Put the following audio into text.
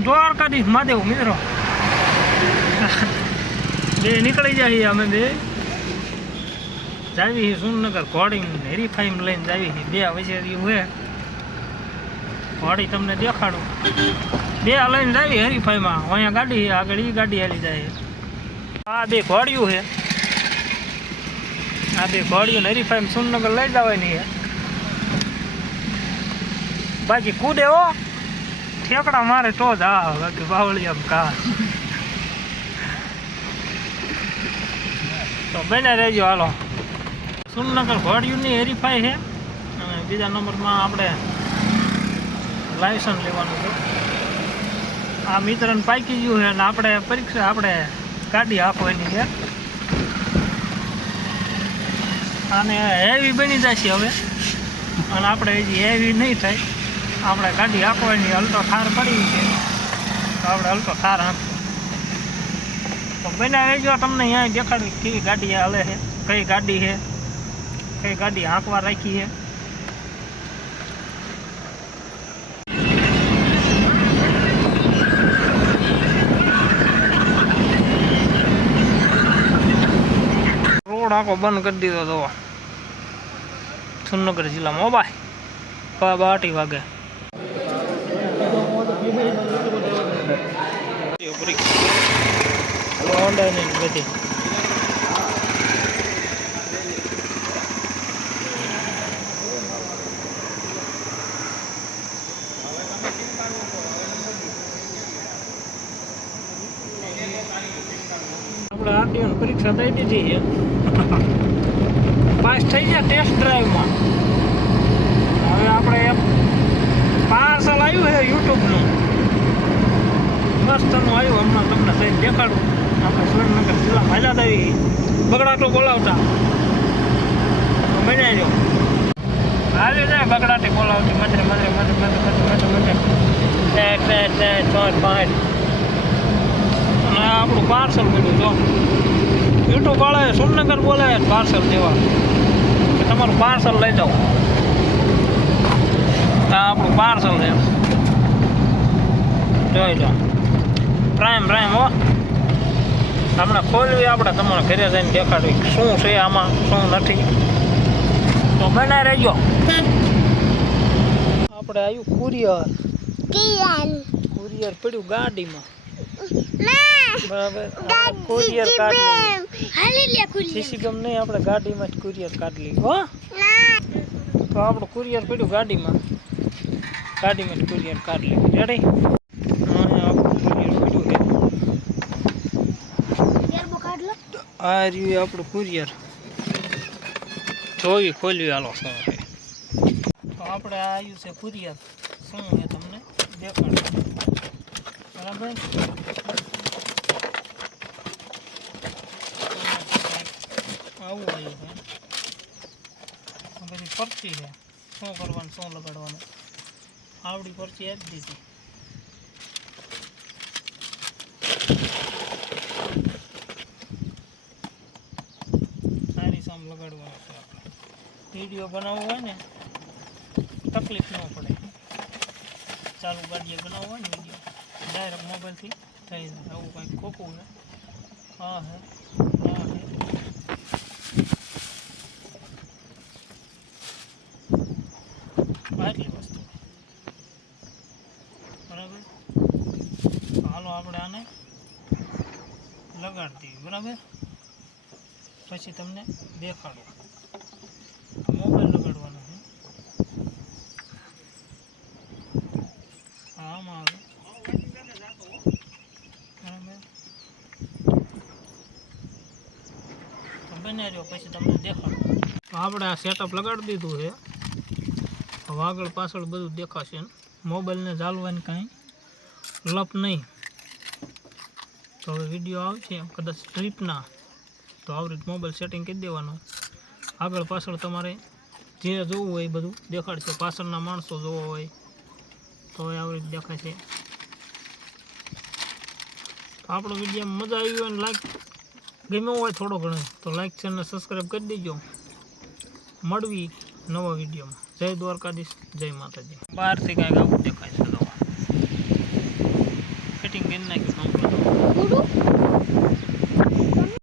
દ્વારકાધીશ મહાદેવ મિત્રો બે નીકળી જાય અમે બે જાવી સુરનગર ઘોડી હેરીફાઈ લઈને જાવી બે વૈસેરી હોય ઘોડી તમને દેખાડું બે લઈને જાવી હેરીફાઈમાં અહીંયા ગાડી આગળ એ ગાડી હાલી જાય આ બે ઘોડિયું છે આ બે ઘોડિયું હેરીફાઈમાં સુરનગર લઈ જવાની છે બાકી કૂદે હો ઠેકડા મારે તો જ આ બાકી બાવળી આમ કા તો બને રહેજો હાલો સુરનગર ઘોડિયુંની હેરીફાઈ છે અને બીજા નંબરમાં આપણે લાયસન્સ લેવાનું છે આ મિત્રને પાકી ગયું છે અને આપણે પરીક્ષા આપણે ગાડી આપવાની છે અને હેવી બની જશે હવે અને આપણે હજી હેવી નહીં થાય આપણે ગાડી આપવાની અલ્ટો થાર પડી છે તો આપણે અલ્ટો થાર આપશું તો બને રહેજો તમને અહીંયા દેખાડવી કેવી ગાડી હાલે છે કઈ ગાડી છે કઈ ગાડી હાંકવા રાખી છે રોડ આખો બંધ કરી દીધો તો સુરનગર જિલ્લામાં ઓ ભાઈ 8 વાગે બધી આપણે આરટીઓ પરીક્ષા દઈ દીધી છે પાસ થઈ ગયા ટેસ્ટ ડ્રાઈવમાં હવે આપણે પાર્સલ આવ્યું છે યુટ્યુબનું મસ્તનું આવ્યું હમણાં તમને થઈને દેખાડું આપણે સુરેન્દ્રનગર જિલ્લામાં હાલ્યા આવી બગડાટો બોલાવતા બનાવી દો હાલી જાય બગડાટી બોલાવતી મધરે મધરે મધરે મધરે મધરે મધરે મધરે 4 5 અને આપણું પાર્સલ મળ્યું જો યુટ્યુબ વાળાએ સુરનગર બોલાવે પાર્સલ દેવા કે તમારું પાર્સલ લઈ જાઓ આ આપણું પાર્સલ છે જોઈ લો પ્રાઇમ હો હમણાં ખોલવી આપણે તમારા ઘરે જઈને દેખાડવી શું છે આમાં શું નથી તો બનાવી રહેજો આપણે આવ્યું કુરિયર પડ્યું ગાડીમાં બરાબર કુરિયર કાઢી સીસી ગમ નહીં આપણે ગાડીમાં જ કુરિયર કાઢી હો તો આપણું કુરિયર પડ્યું ગાડીમાં જ કુરિયર કાઢી રેડી આ રહ્યું આપણું કુરિયર જોઈ ખોલ્યું હાલો શું છે તો આપણે આ આવ્યું છે કુરિયર શું છે તમને દેખાડો બરાબર આવું આવ્યું છે બધી પરચી છે શું કરવાનું શું લગાડવાનું આવડી પરચી આપી દીધી લગાડવાનું છે આપણે વિડીયો બનાવવો હોય ને તકલીફ ન પડે ચાલુ ગાડીએ બનાવવો હોય ને વિડીયો ડાયરેક્ટ મોબાઈલથી થઈ જાય આવું કંઈક ખોખું છે હા હે આટલી વસ્તુ બરાબર હાલો આપણે આને લગાડી દઈએ બરાબર પછી તમને દેખાડો મોબાઈલ લગાડવાનો છે આમાં આવે બરાબર તો બને રહ્યો પછી તમને દેખાડો તો આપણે આ સેટઅપ લગાડી દીધું છે હવે આગળ પાછળ બધું દેખાશે મોબાઈલને ચાલવાની કાંઈ લપ નહીં તો હવે વિડીયો આવશે કદાચ ટ્રીપના તો આવી રીતે મોબાઈલ સેટિંગ કરી દેવાનું આગળ પાછળ તમારે જે જોવું હોય એ બધું દેખાડશે પાછળના માણસો જોવા હોય તો એ આવી રીતે દેખાય છે તો આપણો વિડીયો મજા આવી હોય ને લાઈક ગમ્યો હોય થોડો ઘણો તો લાઈક ચેનલ સબસ્ક્રાઈબ કરી દેજો મળવી નવા વિડીયોમાં જય દ્વારકાધીશ જય માતાજી બહારથી કાંઈક આવું દેખાય છે સેટિંગ કરી નાખ્યું કમ્પ્લીટ